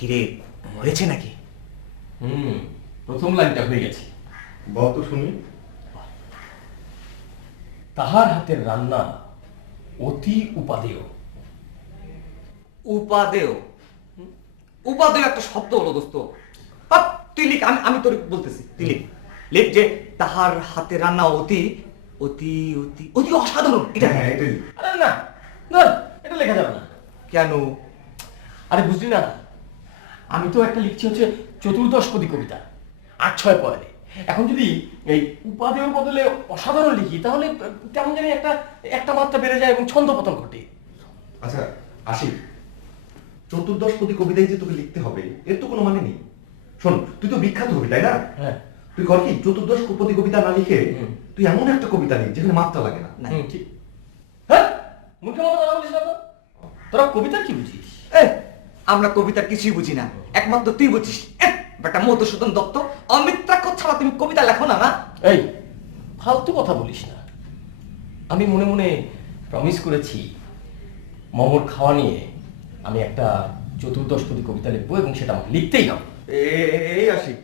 কিরে হয়েছে নাকি? প্রথম লাইনটা হয়ে গেছে। বল তো শুনি। তাহার হাতের রান্না অতি উপাদেয়। উপাদেয়? উপাদেয় একটা শব্দ হলো দোস্ত। তুই লিখ, আমি তোর বলতেছি, তুই লিখ। লিখ যে তাহার হাতে রান্না অতি অতি অতি অতি অসাধারণ। এটা হ্যাঁ এটাই। আরে না না, এটা লেখা যাবে না। কেন? আরে বুঝলি না, আমি তো একটা লিখছি হচ্ছে চতুর্দশপদী কবিতা, ৮-৬ পয়েলে। এখন যদি এই উপাদেয়র বদলে অসাধারণ লিখি তাহলে কেমন জানি একটা মাত্রা বেড়ে যায় এবং ছন্দপতন ঘটে। আচ্ছা আশিক, চতুর্দশপদী কবিতায় যে তোকে লিখতে হবে এর তো কোনো মানে নেই। শোন, তুই তো বিখ্যাত হবি তাই না? হ্যাঁ। তুই কর কি, চতুর্দশপদী কবিতা না লিখে তুই এমন একটা কবিতা লিখ যেখানে মাত্রা লাগে না। ঠিক। হ্যাঁ, মুখে মতো কথা বলিস না তো। তোরা কবিতা কি বুঝিস? আমরা কবিতার কিছুই বুঝি না, একমাত্র তুই বুঝিস। বেটা মধুসূদন দত্ত, অমিত্রাক্ষর ছাড়া তুমি কবিতা লেখো না। না এই ফালতু কথা বলিস না। আমি মনে মনে প্রমিস করেছি মমর খাওয়া নিয়ে আমি একটা চতুর্দশপদী কবিতা লিখবো এবং সেটা আমাকে লিখতেই হবে। এই আশিক,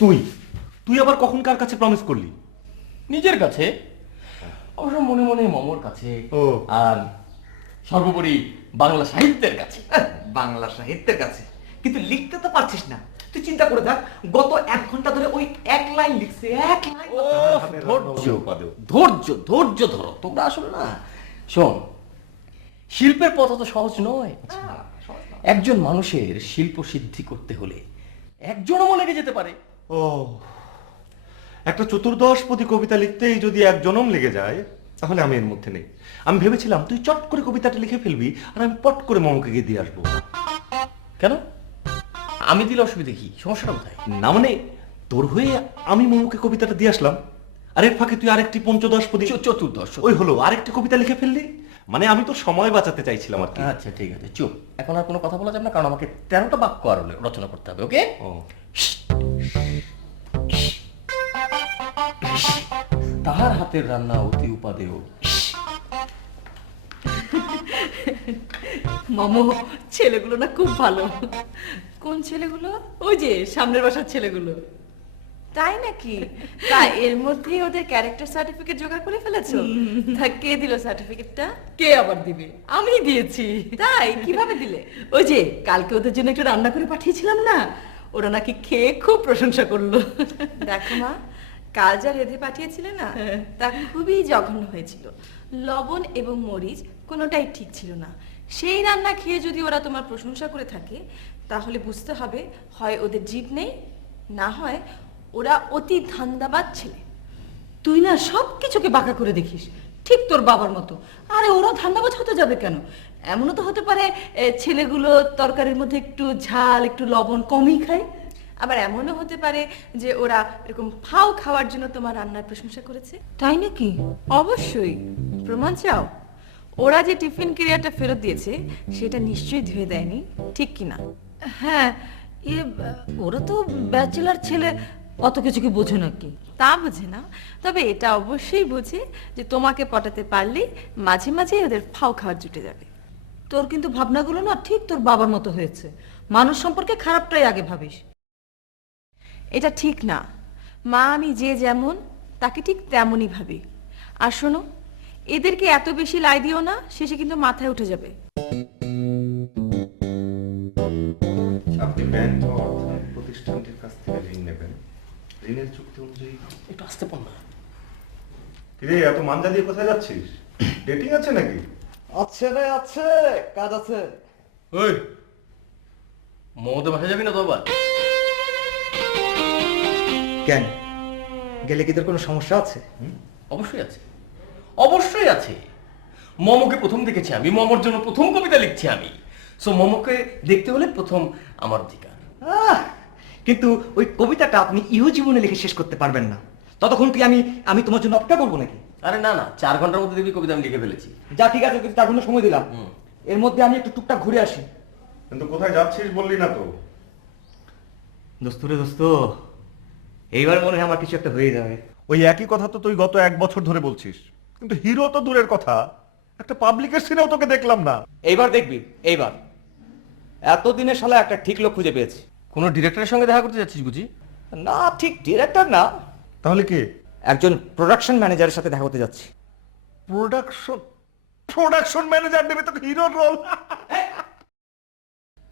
তুই তুই আবার কখন কার কাছে প্রমিস করলি? নিজের কাছে, অবশ্য মনে মনে মমর কাছে, ও। আর সর্বোপরি বাংলা সাহিত্যের কাছে। বাংলা সাহিত্যের কাছে, কিন্তু লিখতে তো পারছিস না। তুই চিন্তা করে দেখ, গত 1 ঘন্টা ধরে ওই এক লাইন লিখছে, এক লাইন। ধৈর্য ধরো তোমরা। আসলে না, শোন, শিল্পের পথ তো সহজ নয়। একজন মানুষের শিল্প সিদ্ধি করতে হলে একজনও লেগে যেতে পারে। ও, একটা চতুর্দশপদী কবিতা লিখতেই যদি এক জনম লেগে যায় তাহলে আমি এর মধ্যে নেই। আমি ভেবেছিলাম তুই চট করে কবিতাটা লিখে ফেলবি আর আমি পট করে মমকে গিয়ে দিয়ে আসবো। কেন? আমি দিলে অসুবিধা কি? সমস্যাটা কোথায়? না মানে, তোর হয়ে আমি মমকে কবিতাটা দিয়ে আসলাম, আর এর ফাঁকে তুই আরেকটি পঞ্চদশপদী চতুর্দশ। ওই হলো আরেকটি কবিতা লিখে ফেললি। মানে আমি তো সময় বাঁচাতে চাইছিলাম আর কি। আচ্ছা ঠিক আছে, চুপ। এখন আর কোনো কথা বলা যাবে না, কারণ আমাকে 13টা বাক্য আর রচনা করতে হবে। ওকে? ও, তাহার হাতের রান্না অতি উপাদেয়। মামু, ছেলেগুলো না খুব ভালো। কোন ছেলেগুলো? ওই যে সামনের বাসার ছেলেগুলো। তাই নাকি? তাই এর মধ্যেই ওদের ক্যারেক্টার সার্টিফিকেট জোগাড় করে ফেলেছো? তা কে দিল সার্টিফিকেটটা? কে আবার দিবে? আমি দিয়েছি। তাই কিভাবে দিলে? ওই যে কালকে ওদের জন্য একটু রান্না করে পাঠিয়েছিলাম না, ওরা নাকি খেয়ে খুব প্রশংসা করলো। দেখো মা, কাল যা রেঁধে পাঠিয়েছিলে না, তা খুবই জঘন্য হয়েছিল। লবণ এবং মরিচ কোনোটাই ঠিক ছিল না। সেই রান্না খেয়ে যদি ওরা তোমার প্রশংসা করে থাকে তাহলে বুঝতে হবে হয় ওদের জিভ নেই, না হয় ওরা অতি ধান্দাবাজ ছেলে। তুই না সব কিছুকে বাঁকা করে দেখিস, ঠিক তোর বাবার মতো। আরে ওরা ধান্দাবাজ হতে যাবে কেন? এমনও তো হতে পারে ছেলেগুলো তরকারির মধ্যে একটু ঝাল একটু লবণ কমই খায়। আবার এমনও হতে পারে যে ওরা এরকম ফাও খাওয়ার জন্য তোমার রান্নার প্রশংসা করেছে। তাই নাকি? অবশ্যই। প্রমাণ চাও? ওরা যে টিফিন ক্যারিয়ারটা ফেরত দিয়েছে সেটা নিশ্চয়ই ধুয়ে দেয়নি, ঠিক কিনা? হ্যাঁ, ওরা তো ব্যাচেলার ছেলে, অত কিছু কি বোঝে নাকি? তা বোঝে না, তবে এটা অবশ্যই বোঝে যে তোমাকে পটাতে পারলেই মাঝে মাঝে ওদের ফাও খাওয়ার জুটে যাবে। তোর কিন্তু ভাবনাগুলো না ঠিক তোর বাবার মতো হয়েছে। মানুষ সম্পর্কে খারাপটাই আগে ভাবিস। এটা ঠিক না মা, আমি যে যেমন তাকে ঠিক তেমনই ভাবি। আর শোনো, এদেরকে এত বেশি লাই দিও না, শেষে কিন্তু মাথায় উঠে যাবে। আপনি ব্যাংক বা অর্থনৈতিক প্রতিষ্ঠানটির কাছ থেকে ঋণ নেবেন। ঋণের চুক্তি অনুযায়ী একটু আসতে পার না? কিরে, এত মাঞ্জা দিয়ে কোথায় যাচ্ছিস? ডেটিং আছে নাকি? আছে রে, আছে, কাজ আছে। ওই মমতা বাসা যাবি না তো আবার? কেন গেলে কি তোর কোনো সমস্যা আছে? অবশ্যই আছে, অবশ্যই আছে। মমকে প্রথম দেখেছি আমি, মমর জন্য প্রথম কবিতা লিখছি আমি। সো মমকে দেখতে হলে প্রথম আমার অধিকার। কিন্তু ওই কবিতাটা আপনি ইহ জীবনে লিখে শেষ করতে পারবেন না। ততক্ষণ কি আমি তোমার জন্য অপেক্ষা করবো নাকি? আরে না না, 4 ঘন্টার মধ্যে দেখবি কবিতা আমি লিখে ফেলেছি। যা ঠিক আছে, কিন্তু 4 ঘন্টা সময় দিলাম, এর মধ্যে আমি একটু টুকটাক ঘুরে আসি। কিন্তু কোথায় যাচ্ছিস বললি না তো? দোস্ত রে দোস্ত, এইবার মনে হয় আমার কিছু একটা হয়ে যাবে। ওই একই কথা তো তুই গত 1 বছর ধরে বলছিস, কিন্তু হিরো তো দূরের কথা, একটা পাবলিকের সিনেও তোকে দেখলাম না। এইবার দেখবি, এইবার এতদিনে শালা একটা ঠিক লোক খুঁজে পেয়েছি। কোনো ডিরেক্টরের সঙ্গে দেখা করতে যাচ্ছিস বুঝি? না, ঠিক ডিরেক্টর না, তাহলে কে? একজন প্রোডাকশন ম্যানেজারের সাথে দেখা করতে যাচ্ছি। প্রোডাকশন ম্যানেজার নেবে তোকে হিরোর রোল?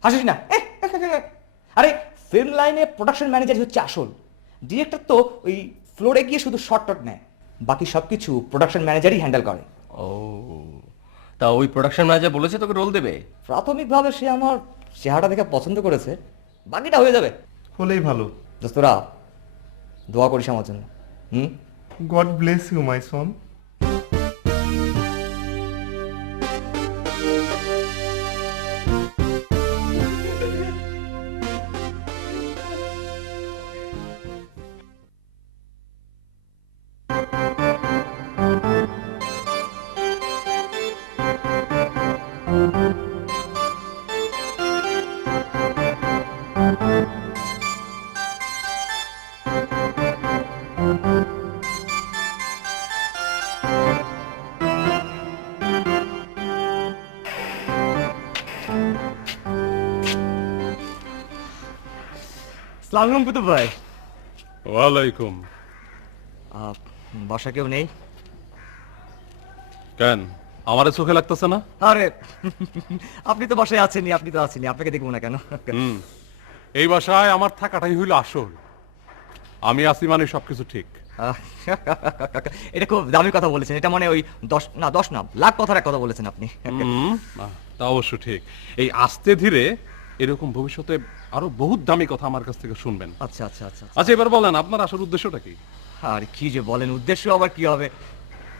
হাসিস না। আরে ফিল্ম লাইনে প্রোডাকশন ম্যানেজার হচ্ছে আসল। ডিরেক্টর তো ওই ফ্লোরে গিয়ে শুধু শর্ট টট নেয়, বাকি সবকিছু প্রোডাকশন ম্যানেজারই হ্যান্ডেল করে। ও, তা ওই প্রোডাকশন ম্যানেজার বলেছে তোকে রোল দেবে? প্রাথমিকভাবে সে আমার চেহারা দেখে পছন্দ করেছে, বাকিটা হয়ে যাবে। হলেই ভালো। দোস্তরা, দোয়া করিস আমার জন্য। গড ব্লেস ইউ মাই সন। সালাম আলাইকুম কুতুব ভাই। ওয়ালাইকুম। বাসা কেউ নেই? কেন, আমারে চোখে লাগতেছে না? আরে আপনি তো বাসায় আছেনই, আপনাকে দেখবো না কেন? হুম, এই বাসায় আমার থাকাটাই হইল আসল। আমি আছি মানে সবকিছু ঠিক। এটা খুব দামি কথা বলেছেন। এটা মানে ওই 10 না লাখ কথার এক কথা বলেছেন আপনি। তা অবশ্য ঠিক। এই আস্তে ধীরে এরকম ভবিষ্যতে আরো বহুত দামি কথা আমার কাছ থেকে শুনবেন। আচ্ছা আচ্ছা আচ্ছা। আচ্ছা, এবার বলেন আপনার আসল উদ্দেশ্যটা কি? আর কি যে বলেন, উদ্দেশ্য আবার কি হবে?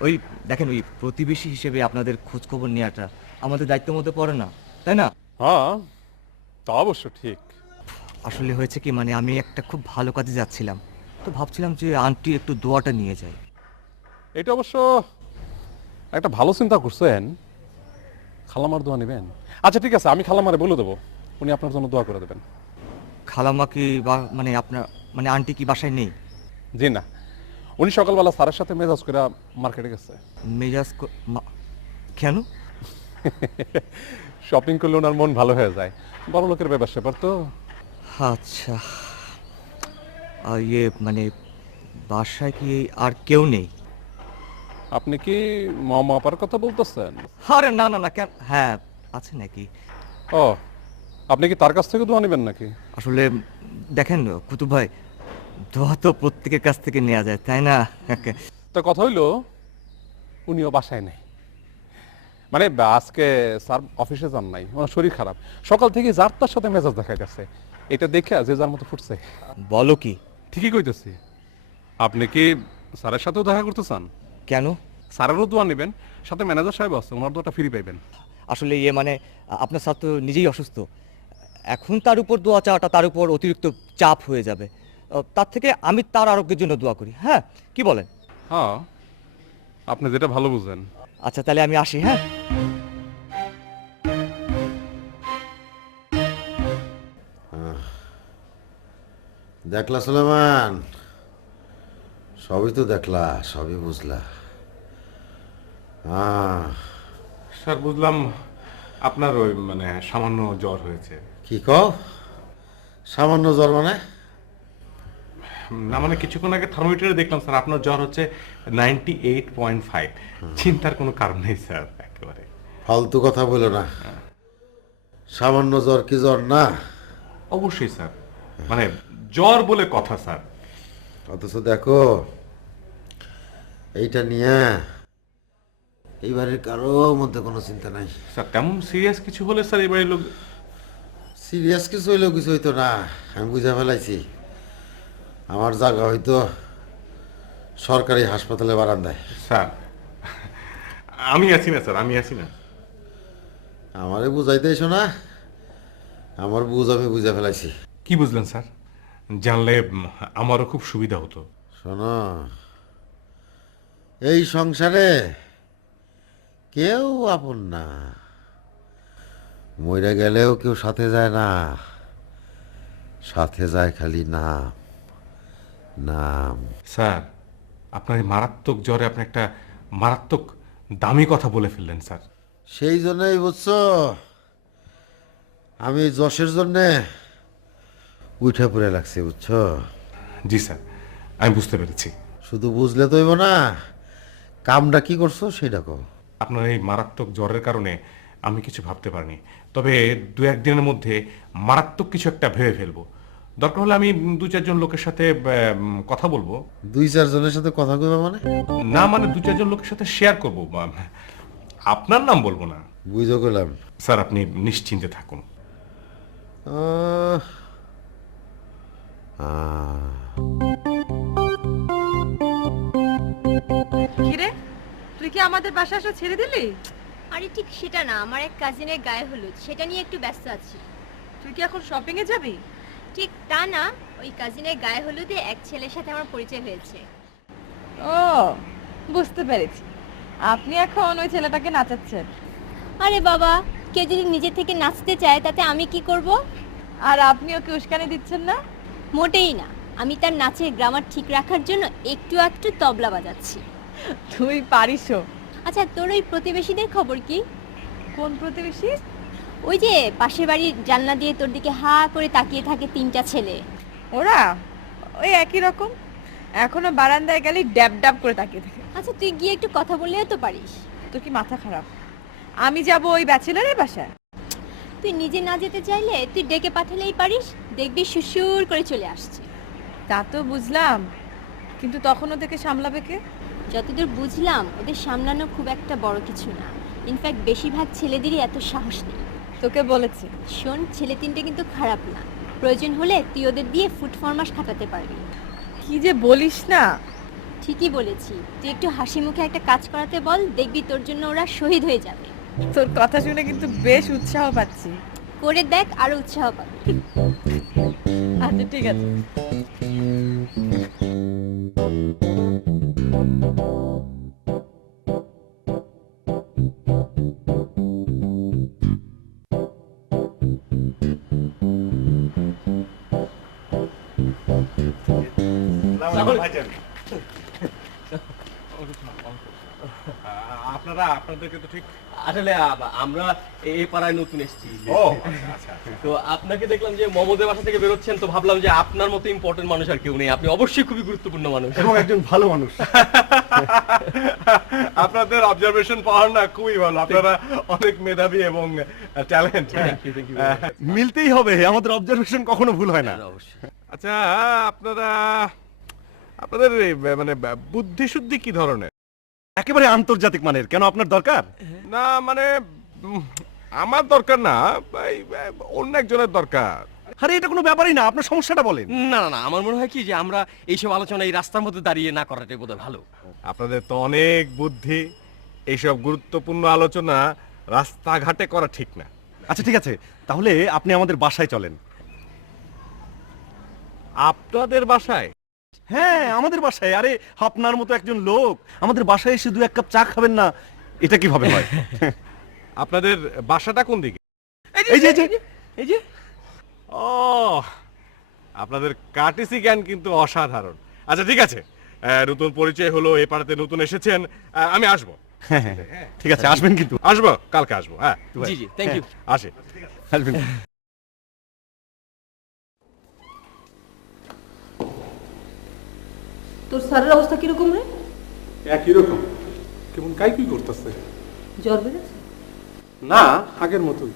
ওই দেখেন, ওই প্রতিবেশী হিসেবে আপনাদের খোঁজ খবর নেওয়াটা আমাদের দায়িত্বের মধ্যে পড়ে না, তাই না? হ্যাঁ, তা অবশ্য ঠিক। আসলে হয়েছে কি, মানে আমি একটা খুব ভালো কাজে যাচ্ছিলাম, তো ভাবছিলাম যে আন্টি একটু দোয়াটা নিয়ে যাই। এটা অবশ্য একটা ভালো চিন্তা করছেন। খালামার দোয়া নেবেন? আচ্ছা ঠিক আছে, আমি খালামারে বলে দেবো, উনি আপনার জন্য দোয়া করে দেবেন। খালাম্মা কি মানে আপনার মানে আন্টি কি বাসায় নেই? জি না, উনি সকালবেলা স্যারের সাথে মেজাজ করে মার্কেটে গেছে। মেজাজ কেন? শপিং করলে ওনার মন ভালো হয়ে যায়। বড় লোকের ব্যাপার স্যাপার তো। আচ্ছা, ইয়ে মানে বাসায় কি আর কেউ নেই? আপনি কি মামা আপার কথা বলতেছেন? আরে না না না, কেন, হ্যাঁ আছে নাকি? ও, আপনি কি তার কাছ থেকে দোয়া নেবেন নাকি? আসলে দেখেন কুতুব ভাই, দোয়া তো প্রত্যেকের কাছ থেকে নেওয়া যায়, তাই না? তো কথা হইলো উনিও বাসায় নেই। মানে আজকে স্যার অফিসে যান নাই, ওনার শরীর খারাপ। সকাল থেকে যার তার সাথে মেজাজ দেখা গেছে। এটা দেখে যে যার মতো ফুটছে। বলো কি? ঠিকই কইতেছি। আপনি কি স্যারের সাথেও দেখা করতে চান? কেন? স্যারেরও দোয়া নেবেন, সাথে ম্যানেজার সাহেব আছে, ওনার দোয়াটা ফ্রি পাইবেন। আসলে ইয়ে মানে আপনার স্যার তো নিজেই অসুস্থ, এখন তার উপর দোয়া চাওয়াটা তার উপর অতিরিক্ত চাপ হয়ে যাবে। তার থেকে আমি তার আরোগ্যের জন্য দোয়া করি। হ্যাঁ, কি বলেন? হ্যাঁ, আপনি যেটা ভালো বুঝেন। আচ্ছা তাহলে আমি আসি। হ্যাঁ, দেখলা সুলেমান, সবই তো দেখলা, সবই বুঝলা। স্যার বুঝলাম আপনার ওই মানে সামান্য জ্বর হয়েছে। কি কও? সামান্য জ্বর মানে? না মানে কিছুক্ষণ আগে থার্মোমিটারে দেখলাম স্যার আপনার জ্বর হচ্ছে 98.5। চিন্তার কোনো কারণ নেই স্যার, একেবারে ফালতু কথা বলো না। সামান্য জ্বর কি জ্বর না? অবশ্যই স্যার, মানে জ্বর বলে কথা স্যার। অথচ দেখো এইটা নিয়ে এই বাড়ির কারো মধ্যে কোনো চিন্তা নাই। স্যার তেমন সিরিয়াস কিছু হলে স্যার এবারে লোক সিরিয়াস কিছু হইলেও কিছু হইতো না, আমি বুঝে ফেলাইছি। আমার জায়গা হয়তো সরকারি হাসপাতালে বারান্দায়। স্যার আমি আছি না স্যার, আমি আছি না। আমারে বুঝাইতে এসো না, আমার বুঝ আমি বুঝে ফেলাইছি। কি বুঝলেন স্যার? জানলে আমারও খুব সুবিধা হতো। শোনো, এই সংসারে কেউ আপন না, মইরা গেলেও কেউ সাথে যায় না, সাথে যায় খালি নাম। নাম। স্যার আপনার এই মারাত্মক জ্বরে আপনি একটা মারাত্মক দামি কথা বলে ফেললেন স্যার। সেই জন্যই বুঝছো আমি এই যশের জন্যে উঠে পড়ে লাগছে, বুঝছো? জি স্যার, আমি বুঝতে পেরেছি। শুধু বুঝলে তো হইব না, কামটা কি করছো সেটা কও। আপনার এই মারাত্মক জ্বরের কারণে আমি কিছু ভাবতে পারিনি, তবে 2-1 দিনের মধ্যে মারাত্মক কিছু একটা ভেবে ফেলবো। দরকার হলে আমি 2-4 জন লোকের সাথে কথা বলবো। 2-4 জনের সাথে কথা কইবা মানে? না মানে 2-4 জন লোকের সাথে শেয়ার করবো। আপনার নাম বলবো না বুঝো কইলাম। স্যার, আপনি নিশ্চিন্তে থাকুন। আহ, আহ, কিরে, তুই কি আমাদের বাসা আসা ছেড়ে দিলি? আরে ঠিক সেটা না, আমার এক কাজিনের গায়ে হলুদ, সেটা নিয়ে একটু ব্যস্ত আছি। তুই কি এখন শপিং এ যাবি? ঠিক তা না, ওই কাজিনের গায়ে হলুদে এক ছেলের সাথে আমার পরিচয় হয়েছে। ও, বুঝতে পেরেছি। আপনি এখন ওই ছেলেটাকে নাচাচ্ছেন। আরে বাবা, কেউ যদি নিজে থেকে নাচতে চায় তাতে আমি কি করব? আর আপনি ওকে উস্কানি দিচ্ছেন না? মোটেই না, আমি তার নাচের গ্রামার ঠিক রাখার জন্য একটু একটু তবলা বাজাচ্ছি। তুই পারিসও। আচ্ছা, তোর ওই প্রতিবেশীদের খবর কি? কোন প্রতিবেশী? ওই যে পাশের বাড়ির জানলা দিয়ে তোর দিকে হা করে তাকিয়ে থাকে 3টা ছেলে। ওরা ওই একই রকম, এখনো বারান্দায় গেলে ড্যাব ড্যাব করে তাকিয়ে থাকে। আচ্ছা, তুই গিয়ে একটু কথা বললেও তো পারিস। তোর কি মাথা খারাপ? আমি যাব ওই ব্যাচেলারের বাসায়? তুই নিজে না যেতে চাইলে তুই ডেকে পাঠালেই পারিস, দেখবি সুসুর করে চলে আসছে। তা তো বুঝলাম, কিন্তু তখন ওদেরকে সামলাবে কে? যতদূর বুঝলাম ওদের সামলানো খুব একটা বড় কিছু না। ইনফ্যাক্ট বেশিরভাগ ছেলেদেরই এত সাহস নেই। তোকে বলেছে? শোন, ছেলে 3টে কিন্তু খারাপ না, প্রয়োজন হলে তুই ওদের দিয়ে ফুট ফরমাস খাটাতে পারবি। কি যে বলিস না। ঠিকই বলেছি, তুই একটু হাসি মুখে একটা কাজ করাতে বল, দেখবি তোর জন্য ওরা শহীদ হয়ে যাবে। তোর কথা শুনে কিন্তু বেশ উৎসাহ পাচ্ছি। করে দেখ, আরো উৎসাহ পাবি। আচ্ছা ঠিক আছে। আপনারা আপনাদেরকে তো ঠিক আসলে আমরা এই পাড়ায় নতুন এসেছি। ও তো আপনাকে দেখলাম যে মমদের বাসা থেকে বেরোচ্ছেন, তো ভাবলাম যে আপনার মতো ইম্পর্টেন্ট মানুষ আর কেউ নেই, আপনি অবশ্যই খুবই গুরুত্বপূর্ণ মানুষ এবং একজন ভালো মানুষ। আপনাদের অবজারভেশন পাওয়ার না খুবই ভালো, আপনারা অনেক মেধাবী এবং ট্যালেন্ট। মিলতেই হবে, আমাদের অবজারভেশন কখনো ভুল হয় না। অবশ্যই। আচ্ছা, আপনাদের মানে বুদ্ধি শুদ্ধি কি ধরনের? একেবারে আন্তর্জাতিক মানের। কেন, আপনার দরকার? না মানে আমার দরকার না, অন্য একজনের দরকার। আরে এটা কোনো ব্যাপারই না, আপনার সমস্যাটা বলেন। না না না, আমার মনে হয় কি যে আমরা এইসব আলোচনা এই রাস্তার মধ্যে দাঁড়িয়ে না করাটাই বোধহয় ভালো। আপনাদের তো অনেক বুদ্ধি, এইসব গুরুত্বপূর্ণ আলোচনা রাস্তাঘাটে করা ঠিক না। আচ্ছা ঠিক আছে, তাহলে আপনি আমাদের বাসায় চলেন। আপনাদের বাসায়? হ্যাঁ, আমাদের বাসায়। আরে আপনার মতো একজন লোক আমাদের বাসায় এসে 2-1 কাপ চা খাবেন না, এটা কিভাবে হয়? আপনাদের বাসাটা কোন দিকে? এই যে ও, আপনাদের কার্টিসি জ্ঞান কিন্তু অসাধারণ। আচ্ছা ঠিক আছে, নতুন পরিচয় হলো, এ পাড়াতে নতুন এসেছেন, আমি আসবো। হ্যাঁ ঠিক আছে, আসবেন কিন্তু। আসবো, কালকে আসবো। হ্যাঁ জি জি, থ্যাংক ইউ। আসে, আসবেন। তোর স্যারের অবস্থা কিরকম রে? একই রকম, কেমন কাইকুই করতেছে। জ্বর বেড়েছে? না, আগের মতোই।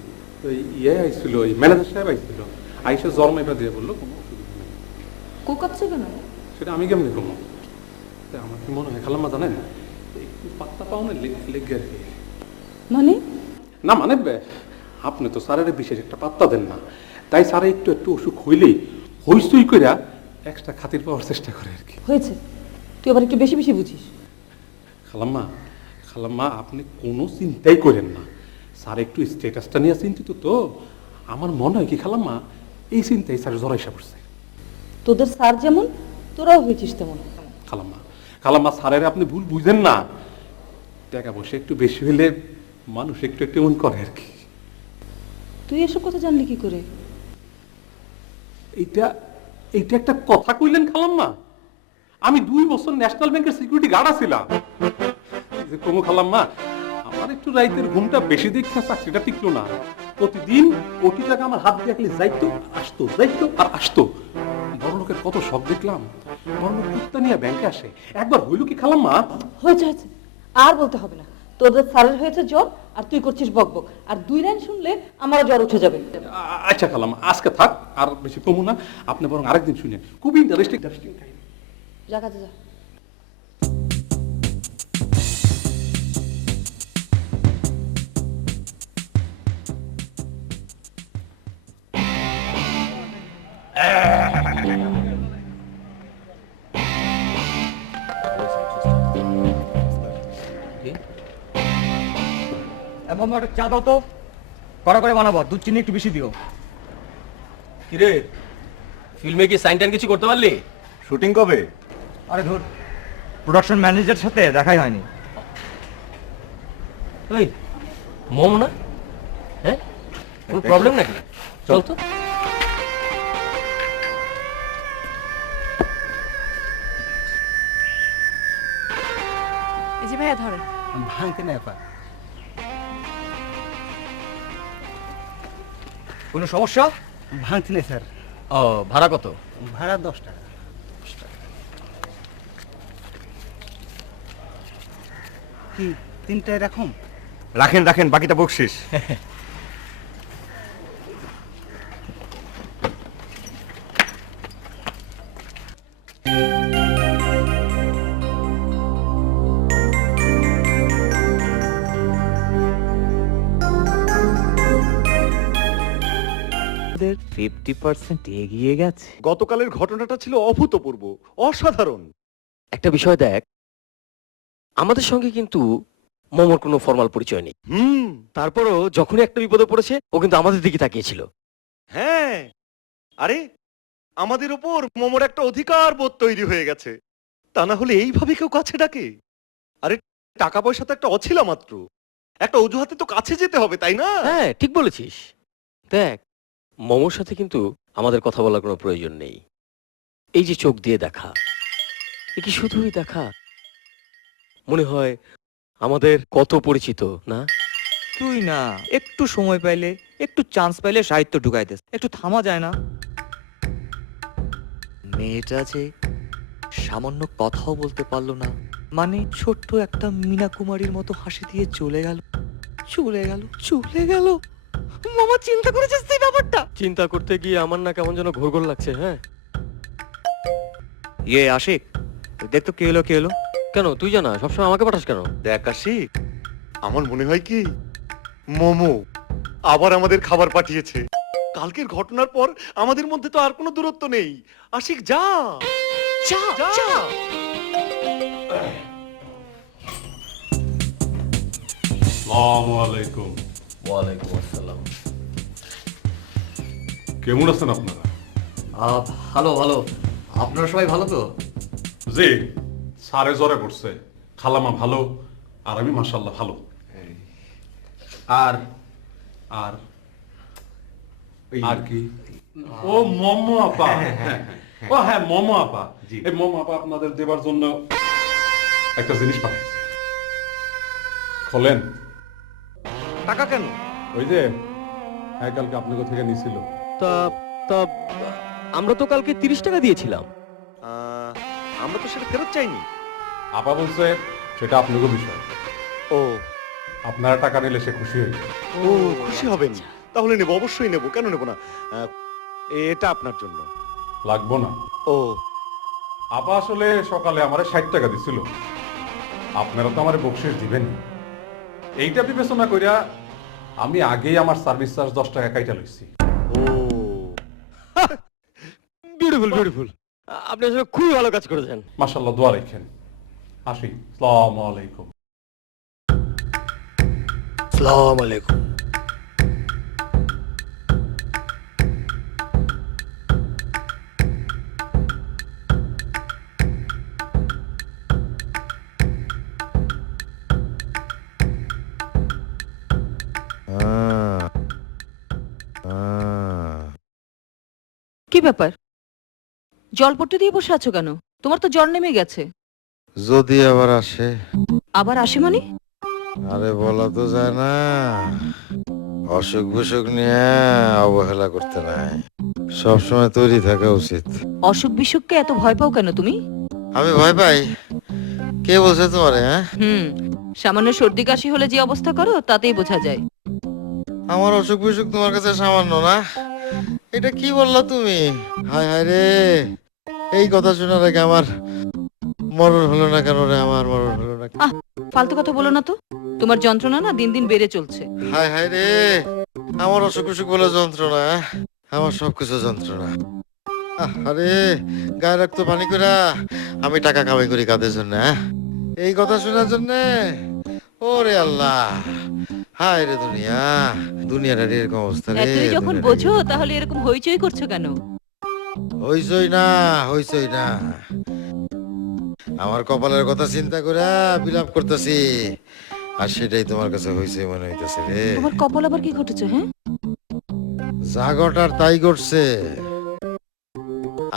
ওই আইছিল, ওই ম্যানেজার সাহেব আইছিল, আইসা জ্বর মেপা দিয়ে বললো কোনো অসুবিধা নেই। কোকাচ্ছে কেন? সেটা আমি কেমনি কমো? আমার কি মনে হয় খালাম্মা জানেন, একটু পাত্তা পাও না লেগে আর কি। মানে? না মানে আপনি তো স্যারের বিশেষ একটা পাত্তা দেন না, তাই স্যারে একটু একটু অসুখ হইলেই হইসই কইরা এক্সট্রা খাতির পাওয়ার চেষ্টা করে আর কি। হয়েছে, তুই আবার একটু বেশি বেশি বুঝিস। খালাম্মা, খালাম্মা আপনি কোনো চিন্তাই করেন না, স্যার একটু স্ট্যাটাসটা নিয়ে চিন্তিত তো। আমার মনে হয় কি খালাম্মা, এই চিন্তাই স্যার জড়াইসা পড়ছে। তোদের স্যার যেমন, তোরাও হয়েছিস তেমন। খালাম্মা, খালাম্মা স্যারের আপনি ভুল বুঝেন না, টাকা পয়সা একটু বেশি হইলে মানুষ একটু একটু এমন করে আর কি। তুই এসব কথা জানলি কি করে? এইটা এইটা একটা কথা কইলেন খালাম্মা? আমি 2 বছর ন্যাশনাল ব্যাংকের সিকিউরিটি গার্ড ছিলাম। যে কমু খালাম্মা, আমার একটু রাইতের ঘুমটা বেশি দেখা চাকরিটা টিকলো না, প্রতিদিন কোটি টাকা আমার হাত দিয়ে খালি যাইতো আর আসতো বড় লোকের কত শখ দেখলাম। বড় লোক কুত্তা নিয়ে ব্যাংকে আসে, একবার হইল কি খালাম্মা? হয়েছে হয়েছে, আর বলতে হবে না। তোদের স্যারের হয়েছে জ্বর আর তুই করছিস বকবক, আর 2 লাইন শুনলে আমারও জ্বর উঠে যাবে। আচ্ছা খালাম্মা, আজকে থাক, আর বেশি কমু না। আপনি বরং আরেকদিন শুনেন, খুব ইন্টারেস্টিং যা কাজে যা। এবং একটা চা দাও তো, কড়া করে বানাবো, দুধ চিনি একটু বেশি দিও। কিরে, ফিল্মে কি সাইন টাইন কিছু করতে পারলি? শুটিং কবে? আরে ধর, প্রোডাকশন ম্যানেজারের সাথে দেখাই হয়নি। ওই মম না, হ্যাঁ কোনো প্রবলেম নাকি? চল তো। এই যে ভাইয়া ধরেন। ভাঙতে না পা। কোনো সমস্যা? ভাঙতে নেই স্যার। ও, ভাড়া কত? ভাড়া 10 টাকা। কি 3টায় রাখুন? রাখেন রাখেন, বাকিটা বকশিস। আমাদের 50% এগিয়ে গেছে। গতকালের ঘটনাটা ছিল অভূতপূর্ব, অসাধারণ। একটা বিষয় দেখ, আমাদের সঙ্গে কিন্তু মোমোর কোনো ফর্মাল পরিচয় নেই। তারপরও যখনই একটা বিপদে পড়েছে, ও কিন্তু আমাদের দিকে তাকিয়েছিল। হ্যাঁ, আরে আমাদের উপর মোমোর একটা অধিকার বোধ তৈরি হয়ে গেছে। তা না হলে এইভাবে কেউ কাছে ডাকে? আরে টাকা পয়সা তো একটা অছিলা মাত্র, একটা অজুহাতে তো কাছে যেতে হবে, তাই না? হ্যাঁ, ঠিক বলেছিস। দেখ, মোমোর সাথে কিন্তু আমাদের কথা বলার কোনো প্রয়োজন নেই। এই যে চোখ দিয়ে দেখা, এ কি শুধুই দেখা? মনে হয় আমাদের কত পরিচিত না? তুই না একটু সময় পাইলে, একটু চান্স পাইলে সাহিত্য ঢুকাই দিস, একটু থামা যায় না? মেয়েটা যে সামান্য কথাও বলতে পারলো না, মানে ছোট্ট একটা মীনা কুমারীর মতো হাসি দিয়ে চলে গেল, চলে গেল, চলে গেল। মামা চিন্তা করেছিস তুই ব্যাপারটা? চিন্তা করতে গিয়ে আমার না কেমন যেন ঘোর ঘোর লাগছে। হ্যাঁ, ইয়ে আশিক, দেখ তো কে এলো কে এলো। কেন তুই জানা সবসময় আমাকে পাঠাস কেন? দেখ আশিক, আমার মনে হয় কি মোমো আবার আমাদের খাবার পাঠিয়েছে। কালকের ঘটনার পর আমাদের মধ্যে তো আর কোনো দূরত্ব নেই। আশিক যা যা যা। আসসালামু আলাইকুম। ওয়ালাইকুম আসসালাম। কেমন আছেন আপনারা? ভালো ভালো, আপনারা সবাই ভালো তো? জি, সারে জ্বরে পড়ছে, খালামা ভালো, আর আমি মাশাআল্লাহ ভালো। আর আর আর কি? ও মোমো আপা। ও হ্যাঁ, মোমো আপা। এই মোমো আপা আপনাদের দেবার জন্য একটা জিনিস পাঠিয়েছে। খোলেন। টাকা কেন? ওই যে কালকে আপনাকে থেকে নিছিল। তা তা আমরা তো কালকে 30 টাকা দিয়েছিলাম। আমরা তো সেটা ফেরত চাইনি। আপা বলছে সেটা আপনাকে বিষয়। ও, আপনারা টাকা নিলে সে খুশি হইবে। ও খুশি হবেন? তাহলে নেব, অবশ্যই নেব, কেন নেব না। এটা আপনার জন্য। লাগবো না। ও, আপা আসলে সকালে আমারে 60 টাকা দিছিল। আপনারা তো আমারে বকশিশ দিবেন। এইটা বিবেচনা কইরা আমি আগেই আমার সার্ভিস চার্জ 10 টাকা কাইটা লইছি। ও বিউটিফুল বিউটিফুল। আপনি আসলে খুবই ভালো কাজ করেছেন। মাশাআল্লাহ, দোয়া রাখেন। আসি। আসসালামু আলাইকুম। আসসালামু আলাইকুম। কি ব্যাপার, জলপট্টি দিয়ে বসে আছো কেন? তোমার তো জ্বর নেমে গেছে। যদি আবার আসে? আবার আসে মানে? আরে বলা তো যায় না। অসুখ বিসুখ নিয়ে অবহেলা করতে নাই, সবসময় তৈরি থাকা উচিত। অসুখ বিসুখকে এত ভয় পাও কেন তুমি? আমি ভয় পাই? কে বলছে তোমারে? হ্যাঁ, সামান্য সর্দি কাশি হলে যে অবস্থা করো তাতেই বোঝা যায়। আমার অসুখ বিসুখ তোমার কাছে সামান্য না? এটা কি বললা তুমি? হায় হায় রে, এই কথা শোনার আগে আমার মরণ হলো না কেন রে? আমার মরণ হলো না কেন? ফালতু কথা বলো না তো, তোমার যন্ত্রণা না দিন দিন বেড়ে চলছে। হায় হায় রে, আমার অসুখ বিসুখ বলে যন্ত্রণা? আমার সবকিছু যন্ত্রণা। আরে গায়ে রক্ত পানি করা আমি টাকা কামাই করি কাদের জন্য? এই কথা শোনার জন্য? ওরে আল্লাহ, হায় রে দুনিয়া, দুনিয়াটা এরকম অবস্থা রে। এতই যখন বোঝো তাহলে এরকম হইচই করছো কেন? হইচই না, হইচই না, আমার কপালের কথা চিন্তা করে বিলাপ করতেছি, আর সেটাই তোমার কাছে হইচই মনে হইতেছে রে। তোমার কপাল আবার কি ঘটেছে? হ্যাঁ, যা ঘটার তাই ঘটছে।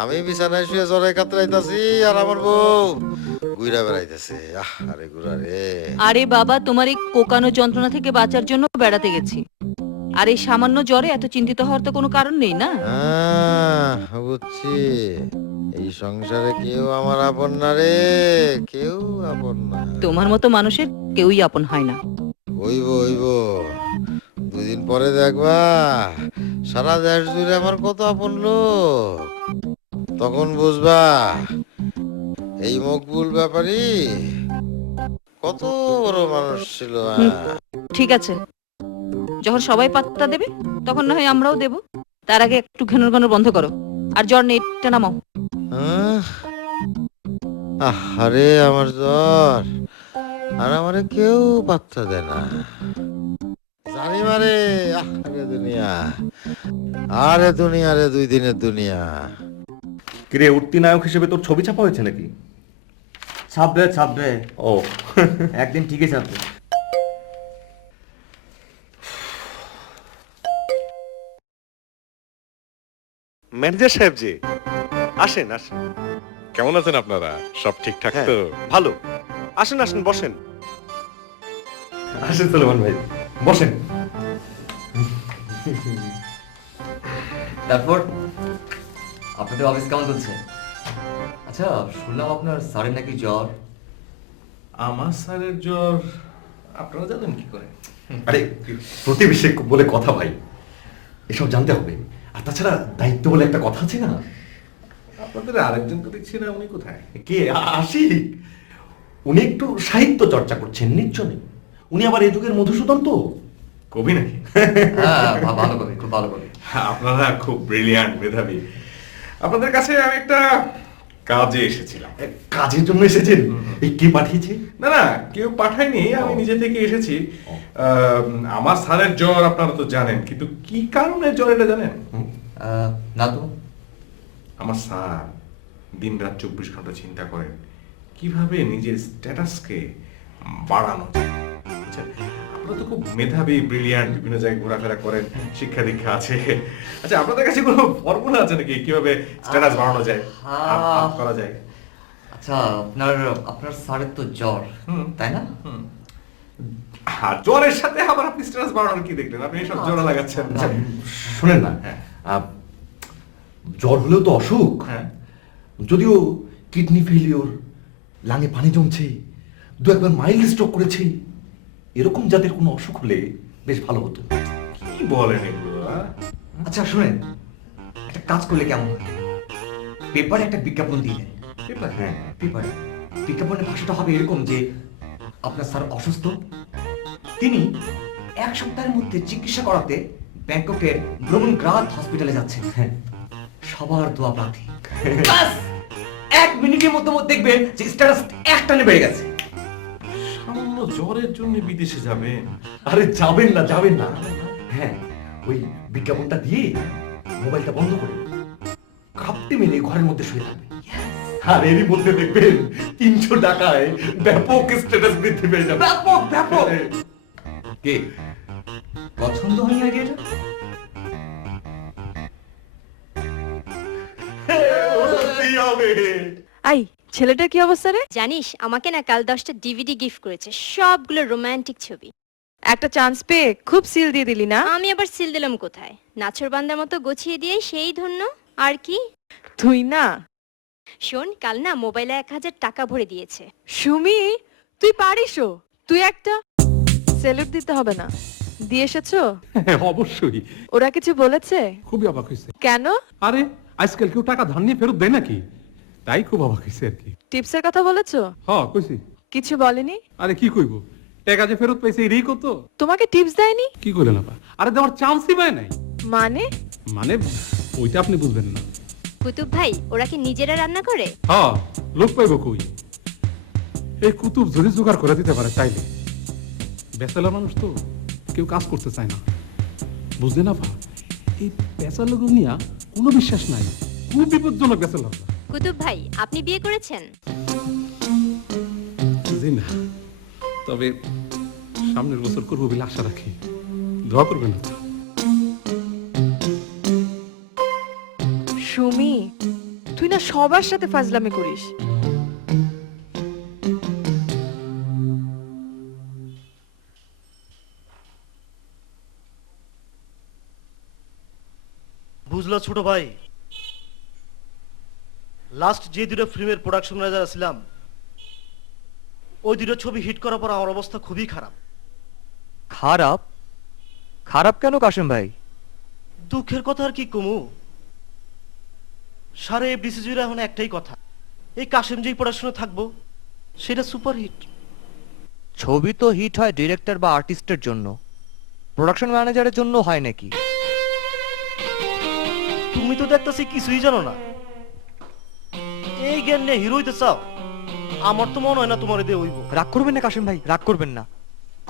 আমি বিছানায় শুয়ে জ্বরে কাতরাইতাছি আর আমার বউ ঘুরা বেড়াইতেছে। আরে ঘুরা রে। আরে বাবা, তোমার এই কোকানো যন্ত্রণা থেকে বাঁচার জন্য বেড়াতে গেছি, আর এই সামান্য জ্বরে এত চিন্তিত হওয়ার তো কোনো কারণ নেই না। বুঝছি, এই সংসারে কেউ আমার আপন না রে, কেউ আপন না। তোমার মতো মানুষের কেউই আপন হয় না। হইব হইব, দুদিন পরে দেখবা সারা দেশ জুড়ে আমার কত আপন লোক, তখন বুঝবা এই মকবুল ব্যাপারী কত বড় মানুষ ছিল। ঠিক আছে, যখন সবাই পাত্তা দেবে তখন না হয় আমরাও দেব। তার আগে একটু ঘেনর ঘেনর বন্ধ করো, আর জ্বর নেই, এটা নামাও। আরে আমার জ্বর, আর আমারে কেউ পাত্তা দেয় না, জানি মারে। আরে দুনিয়া, আরে দুনিয়া রে, 2 দিনের দুনিয়া। কিরে, উঠতি নায়ক হিসেবে তোর ছবি ছাপা হয়েছে নাকি? ছাপবে ছাপবে, ও একদিন ঠিকই ছাপবে। ম্যানেজার সাহেব যে, আসেন আসেন। কেমন আছেন আপনারা? সব ঠিকঠাক হ্যাঁ, তো? ভালো। আসেন আসেন, বসেন। আসেন সুলেমান ভাই, বসেন। তারপর আপনাদের অফিস কেমন চলছে? আচ্ছা, শুনলাম আপনার স্যারের নাকি জ্বর। আমার স্যারের জ্বর আপনারা জানেন কি করে? আরে প্রতিবেশী বলে কথা ভাই, এসব জানতে হবে। আর তাছাড়া দায়িত্ব বলে একটা কথা আছে না। আপনাদের আরেকজনকে দেখছি না, উনি কোথায়? কে? আশিক। উনি একটু সাহিত্য চর্চা করছেন নিশ্চয়ই। উনি আবার এই যুগের মধুসূদন তো, কবি নাকি? হ্যাঁ, ভালো কবি, খুব ভালো কবি। আপনারা খুব ব্রিলিয়ান্ট, মেধাবী। আপনাদের কাছে আমি একটা কাজে এসেছিলাম। কাজের জন্য এসেছেন? এই কে পাঠিয়েছে? না না, কেউ পাঠায়নি, আমি নিজে থেকে এসেছি। আমার স্যারের জ্বর আপনারা তো জানেন, কিন্তু কি কারণে জ্বর এটা জানেন? না তো। আমার স্যার দিনরাত 24 ঘন্টা চিন্তা করেন কিভাবে নিজের স্ট্যাটাসকে বাড়ানো যায়। আচ্ছা, আপনারা তো খুব মেধাবী, ব্রিলিয়ান্ট, বিভিন্ন জায়গায় ঘোরাফেরা করেন, শিক্ষা দীক্ষা আছে। আচ্ছা, আপনাদের কাছে কোনো ফর্মুলা আছে নাকি কিভাবে স্ট্যাটাস বাড়ানো যায়, আপ করা যায়? আচ্ছা, আপনার স্যারের তো জ্বর, তাই না? হ্যাঁ, জ্বরের সাথে আবার আপনি স্ট্যাটাস বাড়ানোর কি দেখলেন? আপনি সব জোড়া লাগাচ্ছেন। শুনেন না, জ্বর হলেও তো অসুখ। যদিও কিডনি ফেলিওর, লাঙে পানি জমছে, 2-1 মাইল্ড স্ট্রোক করেছে, এরকম জাতের কোনো অসুখ হলে বেশ ভালো হতো। কি বলেন এগুলো? আচ্ছা শুনেন, একটা কাজ করলে কেমন হয়? পেপারে একটা বিজ্ঞাপন দিলেন। পেপার? হ্যাঁ, পেপারে বিজ্ঞাপনের ভাষাটা হবে এরকম যে আপনার স্যার অসুস্থ, তিনি 1 সপ্তাহের মধ্যে চিকিৎসা করাতে ব্যাংককের ব্রহ্মগ্রাদ হসপিটালে যাচ্ছেন। সবার দোয়া প্রার্থী। ব্যাস 1 মিনিটের মধ্যে দেখবেন যে স্ট্যাটাস একটানে বেড়ে গেছে। সামান্য জ্বরের জন্য বিদেশে যাবেন? আরে যাবেন না, যাবেন না। হ্যাঁ, ওই বিজ্ঞাপনটা দিয়ে মোবাইলটা বন্ধ করে খাপটি মেলে ঘরের মধ্যে শুয়ে থাকবে। আর এরই মধ্যে দেখবেন 300 টাকায় ব্যাপক স্ট্যাটাস বৃদ্ধি পেয়ে যাবে। ব্যাপক ব্যাপক। কে পছন্দ হয়নি আইডিয়াটা? আই, ছেলেটার কি অবস্থা রে? জানিস আমাকে না কাল 10টা ডিভিডি গিফট করেছে, সবগুলো রোমান্টিক ছবি। একটা চান্স পেয়ে খুব সিল দিয়ে দিলি না? আমি আবার সিল দিলাম কোথায়? নাছর বান্দার মতো গুছিয়ে দিয়ে সেই ধন্য। আর কি? তুই না শোন, কাল না মোবাইলে 1000 টাকা ভরে দিয়েছে। সুমি, তুই পারিসও। তুই একটা স্যালুট দিতে হবে না, দিয়ে এসেছো? অবশ্যই। ওরা কিছু বলেছে? খুবই অবাক হয়েছে। কেন? আরে আজকাল কেউ টাকা ধার নিয়ে ফেরত দেয় নাকি? তাই খুব অবাক হয়েছে আর কি। টিপসের কথা বলেছো? হ্যাঁ কইছি। কিছু বলেনি? আরে কি কইব, টাকা যে ফেরত পাইছে এরই কত। তোমাকে টিপস দেয়নি? কি করলেন আপা? আরে দেওয়ার চান্সই পায় নাই। মানে? মানে ওইটা আপনি বুঝবেন না। কুতুব ভাই, ওরা কি নিজেরা রান্না করে? হ্যাঁ, লোক পাইব কই? এই কুতুব যদি জোগাড় করে দিতে পারে চাইলে। বেচালা মানুষ তো, কেউ কাজ করতে চায় না, বুঝলেন আপা? এই বেচালা নিয়া কোনো বিশ্বাস নাই, খুব বিপজ্জনক বেচালা। কুতুব ভাই, আপনি বিয়ে করেছেন? জি না, তবে সামনের বছর করবো বলে আশা রাখি। দোয়া করবেন না? সুমি, তুই না সবার সাথে ফাজলামি করিস। বুঝলো ছোট ভাই, লাস্ট যে দুটো ফিল্মের প্রোডাকশন ম্যানেজার ছিলাম, ওই দুটো ছবি হিট করার পর আমার অবস্থা খুবই খারাপ। খারাপ? খারাপ কেন কাশেম ভাই? দুঃখের কথা আর কি কমু, সারে এফডিসি জুড়ে এখন একটাই কথা, এই কাশেম যেই প্রোডাকশনে থাকবো সেটা সুপার হিট। ছবি তো হিট হয় ডিরেক্টর বা আর্টিস্টের জন্য, প্রোডাকশন ম্যানেজারের জন্য হয় নাকি? তুমি তো দেখতেছি কিছুই জানো না, এই জ্ঞান নিয়ে হিরো হইতে চাও? আমার তো মনে হয় না তোমার দিয়ে হইব। রাগ করবেন না কাশেম ভাই, রাগ করবেন না।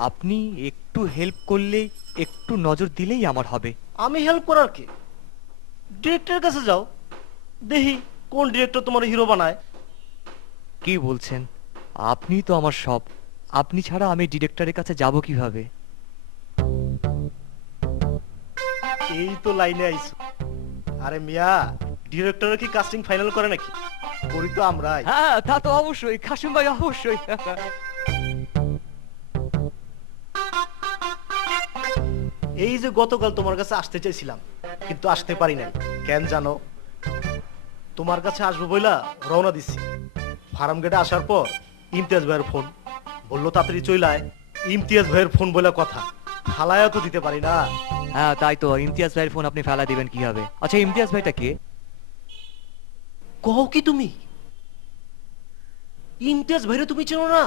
আপনি একটু হেল্প করলেই, একটু নজর দিলেই আমার হবে। আমি হেল্প করার কি? ডিরেক্টরের কাছে যাও, দেখি কোন ডিরেক্টর তোমার হিরো বানায়। কি বলছেন? আপনি তো আমার সব, আপনি ছাড়া আমি ডিরেক্টরের কাছে যাব কিভাবে? এই তো লাইনে আইছো। আরে মিয়া, ডিরেক্টর কি কাস্টিং ফাইনাল করে নাকি? করি তো আমরাই। হ্যাঁ, তা তো অবশ্যই কাশেম ভাই, অবশ্যই। এই যে গতকাল তোমার কাছে আসতে চাইছিলাম, কিন্তু আসতে পারি নাই। কেন জানো? তোমার কাছে আসবো বইলা রওনা দিছি। ফার্ম গেটে আসার পর ইমতিয়াজ ভাইয়ের ফোন, বললো তাড়াতাড়ি চইলায়। ইমতিয়াজ ভাইয়ের ফোন বলে কথা, ফালায়া তো দিতে পারি না। হ্যাঁ তাই তো, ইমতিয়াজ ভাইয়ের ফোন আপনি ফেলা দিবেন কিভাবে? আচ্ছা, ইমতিয়াজ ভাইটা কে? কও কি তুমি? ইমতিয়াজ ভাইরে তুমি চেনো না?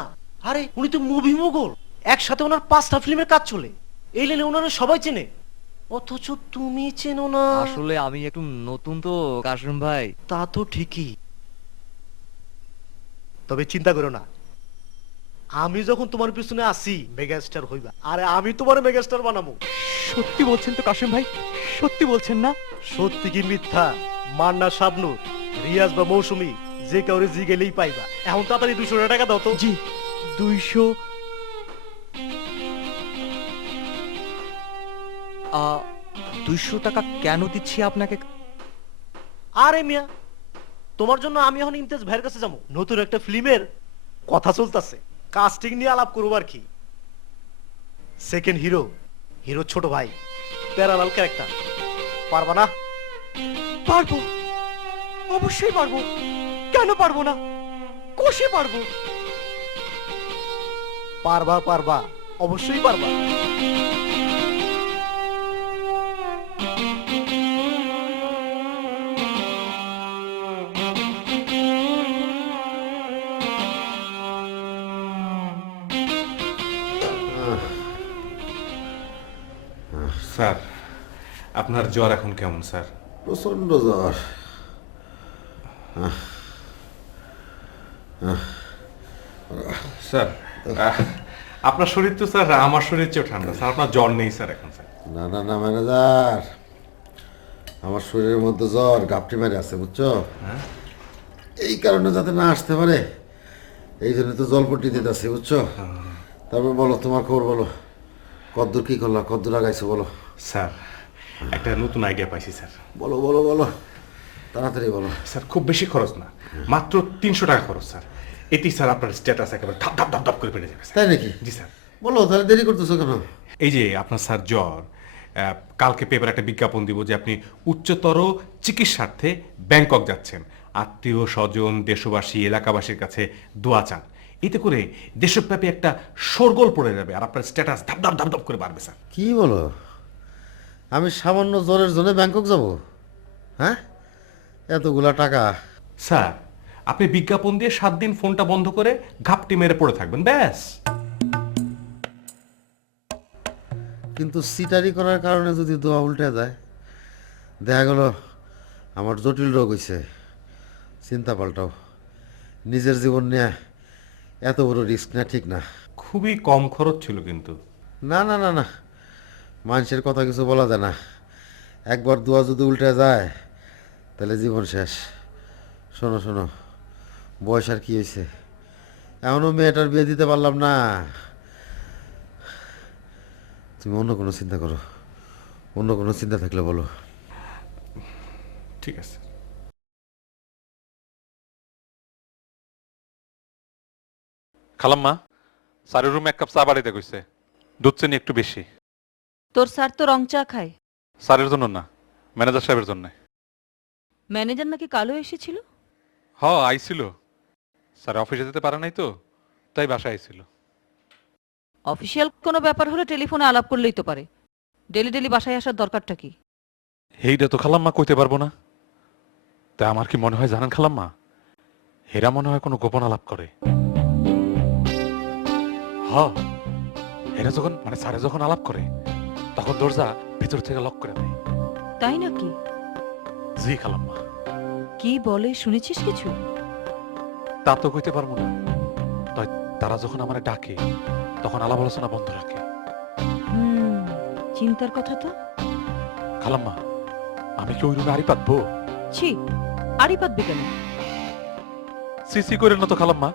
আরে উনি তো মুভি মোগল, একসাথে ওনার 5টা ফিল্মের কাজ চলে, এই লাইনে ওনারা সবাই চেনে, অথচ তুমি চেনো না। আসলে আমি একটু নতুন তো কাশেম ভাই। তা তো ঠিকই, তবে চিন্তা করো না, আমি যখন তোমার পিছনে আসি মেগাস্টার হইবা। আরে আমি তোমার মেগাস্টার বানাবো। সত্যি বলছেন তো কাশেম ভাই? সত্যি বলছেন না? সত্যি কি মিথ্যা? মান্না, শাবনূর, রিয়াজ বা মৌসুমী যে কাউরে জি গেলেই পাইবা। এখন তাড়াতাড়ি 200 টাকা দাও তো। জি, 200। 200 টাকা কেন দিচ্ছি আপনাকে? আরে মিয়া, তোমার জন্য আমি এখন ইমতিয়াজ ভাইয়ের কাছে যাবো, নতুন একটা ফিল্মের কথা চলতেছে, কাস্টিং নিয়ে আলাপ করবো আর কি। সেকেন্ড হিরো, হিরো ছোট ভাই, প্যারালাল ক্যারেক্টার। পারবা না? পারবো, অবশ্যই পারবো। কেন পারবো না? কষে পারবো। পারবা পারবা, অবশ্যই পারবা। স্যার, আপনার জ্বর এখন কেমন স্যার? প্রচন্ড জ্বর। স্যার, আপনার শরীর তো স্যার আমার শরীর চেয়েও ঠান্ডা স্যার, আপনার জ্বর নেই স্যার এখন স্যার। না না না ম্যানেজার, আমার শরীরের মধ্যে জ্বর গাপটি মেরে আছে, বুঝছো? এই কারণে যাতে না আসতে পারে এই জন্য তো জলপট্টি দিতেছে, বুঝছো? তারপর বলো, তোমার খবর বলো, কদ্দূর কি করলা, কদ্দূর আগাইছো বলো। স্যার, একটা নতুন আইডিয়া পাইছি স্যার। বলো বলো বলো, তাড়াতাড়ি বলো। স্যার, খুব বেশি খরচ না, মাত্র 300 টাকা খরচ স্যার। এটি স্যার আপনার স্ট্যাটাস একেবারে ধাপ ধাপ ধাপ ধাপ করে বেড়ে যাবে স্যার। তাই নাকি? জি স্যার। বলো তাহলে দেরি করতেছো কেন? এই যে আপনার স্যার জ্বর, কালকে পেপার একটা বিজ্ঞাপন দিব যে আপনি উচ্চতর চিকিৎসার্থে ব্যাংকক যাচ্ছেন, আত্মীয় স্বজন দেশবাসী এলাকাবাসীর কাছে দোয়া চান। এতে করে দেশব্যাপী একটা শোরগোল পড়ে যাবে আর আপনার স্ট্যাটাস ধাপ ধাপ ধাপ ধাপ করে বাড়বে স্যার। কি বলো? আমি সামান্য জ্বরের জন্য ব্যাংকক যাব? হ্যাঁ, এতগুলা টাকা? স্যার আপনি বিজ্ঞাপন দিয়ে 7 দিন ফোনটা বন্ধ করে ঘাপটি মেরে পড়ে থাকবেন, ব্যাস। কিন্তু সিটারি করার কারণে যদি দোয়া উল্টে যায়, দেখা গেল আমার জটিল রোগ হইছে, চিন্তা পাল্টাও। নিজের জীবন নিয়ে এত বড় রিস্ক না, ঠিক না। খুবই কম খরচ ছিল কিন্তু। না না না না, মানুষের কথা কিছু বলা যায় না। একবার দোয়া যদি উল্টে যায় তাহলে জীবন শেষ। শোনো শোনো, বয়স আর কি হয়েছে, এখনও মেয়েটার বিয়ে দিতে পারলাম না। তুমি অন্য কোনো চিন্তা করো, অন্য কোনো চিন্তা থাকলে বলো। ঠিক আছে। খালাম্মা, স্যারের রুমে 1 কাপ চা বাড়িতে কইছে, দুধ চিনি একটু বেশি। তোর স্যার তো রং চা খায়। স্যারের জন্য না, ম্যানেজার সাহেবের জন্য। ম্যানেজার নাকি কালো এসেছিল? আইছিল। স্যার অফিসে যেতে পারে নাই তো, তাই বাসায় আইছিল। অফিসিয়াল কোনো ব্যাপার হলে টেলিফোনে আলাপ করলেই তো পারে, ডেলি ডেলি বাসায় আসার দরকারটা কি? এইটা তো খালাম্মা কইতে পারবো না। তা আমার কি মনে হয় জানেন খালাম্মা, হেরা মনে হয় কোনো গোপন আলাপ করে। এরা যখন মানে স্যারে যখন আলাপ করে তখন দরজা ভিতর থেকে লক করে দেয়। তাই নাকি? জি খালাম্মা। কি বলে, শুনেছিস কিছু? তা তো কইতে পারবো না, তাই তারা যখন আমারে ডাকে তখন আলাপ আলোচনা বন্ধ রাখে। চিন্তার কথা তো। খালাম্মা, আমি কি ওই রুমে আড়ি পাতবো? ছি, আড়ি পাতবি কেন? সিসি করে না তো খালাম্মা,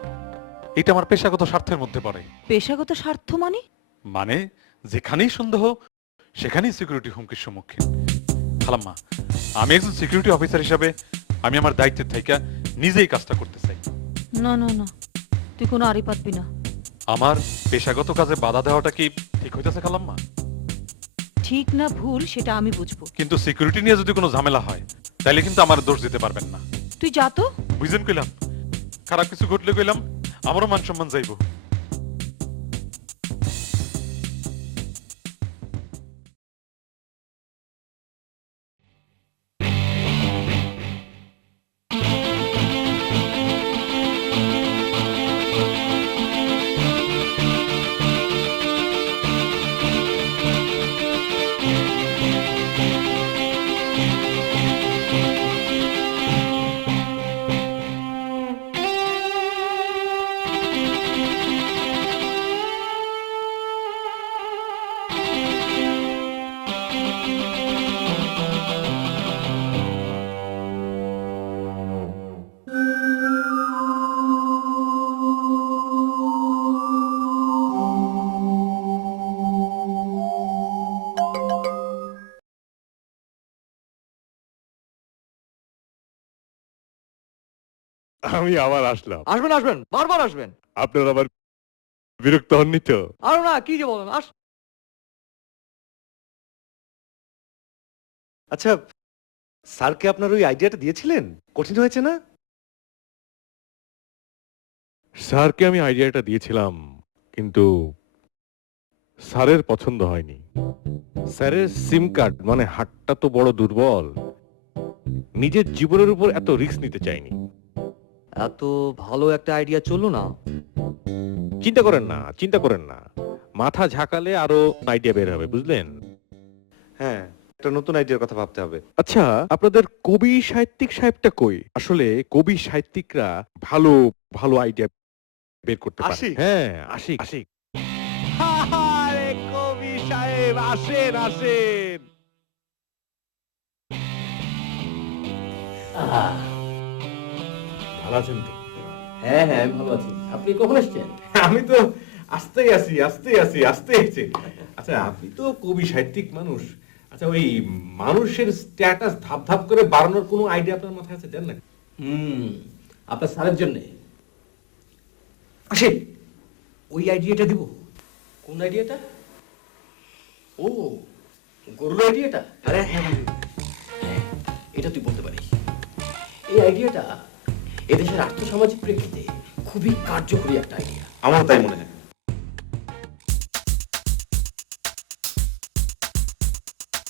এটা আমার পেশাগত স্বার্থের মধ্যে পড়ে। পেশাগত স্বার্থ মানে? মানে যেখানেই সন্দেহ সেখানেই সিকিউরিটি হুমকির সম্মুখীন। খালাম্মা, আমি একজন সিকিউরিটি অফিসার হিসাবে আমি আমার দায়িত্বের থেকে নিজেই কাজটা করতে চাই। না না না, তুই কোনো আড়ি পাতবি না। আমার পেশাগত কাজে বাধা দেওয়াটা কি ঠিক হইতেছে খালাম্মা? ঠিক না ভুল সেটা আমি বুঝবো। কিন্তু সিকিউরিটি নিয়ে যদি কোনো ঝামেলা হয় তাহলে কিন্তু আমার দোষ দিতে পারবেন না। তুই যা তো। বুঝলেন কইলাম, খারাপ কিছু ঘটলে কইলাম আমারও মান সম্মান যাইব। আমি আবার আসলাম। আসবেন আসবেন, বারবার আসবেন। আপনার আবার বিরক্ত হননি তো? আরো না, কি যে বলেন, আচ্ছা, স্যারকে আপনার ওই আইডিয়াটা দিয়েছিলেন? কঠিন হয়েছে না? স্যারকে আমি আইডিয়াটা দিয়েছিলাম, কিন্তু স্যারের পছন্দ হয়নি। স্যারের সিম কার্ড মানে হাতটা তো বড় দুর্বল, নিজের জীবনের উপর এত রিস্ক নিতে চাইনি। এত ভালো একটা আইডিয়া চললো না। চিন্তা করেন না, চিন্তা করেন না, মাথা ঝাঁকালে আরো আইডিয়া বের হবে, বুঝলেন? হ্যাঁ, একটা নতুন আইডিয়ার কথা ভাবতে হবে। আচ্ছা, আপনাদের কবি সাহিত্যিক সাহেবটা কই? আসলে কবি সাহিত্যিকরা ভালো ভালো আইডিয়া বের করতে পারে। আশিক? হ্যাঁ, আশিক আশিক। আরে কবি সাহেব, আসেন আসেন। ভালো আছেন তো? হ্যাঁ হ্যাঁ, আমি ভালো আছি। আপনি কখন এসছেন? আমি তো আসতেই আছি। আচ্ছা, আপনি তো কবি সাহিত্যিক মানুষ। আচ্ছা, ওই মানুষের স্ট্যাটাস ধাপ ধাপ করে বাড়ানোর কোনো আইডিয়া আপনার মাথায় আছে? দেন না। আপনার স্যারের জন্য। আসে, ওই আইডিয়াটা দিব। কোন আইডিয়াটা? ও, গরুর আইডিয়াটা? আরে হ্যাঁ, এটা তুই বলতে পারিস। এই আইডিয়াটা এদেশের আর্থসামাজিক প্রেক্ষিতে খুবই কার্যকরী একটা আইডিয়া। আমার তাই মনে হয়।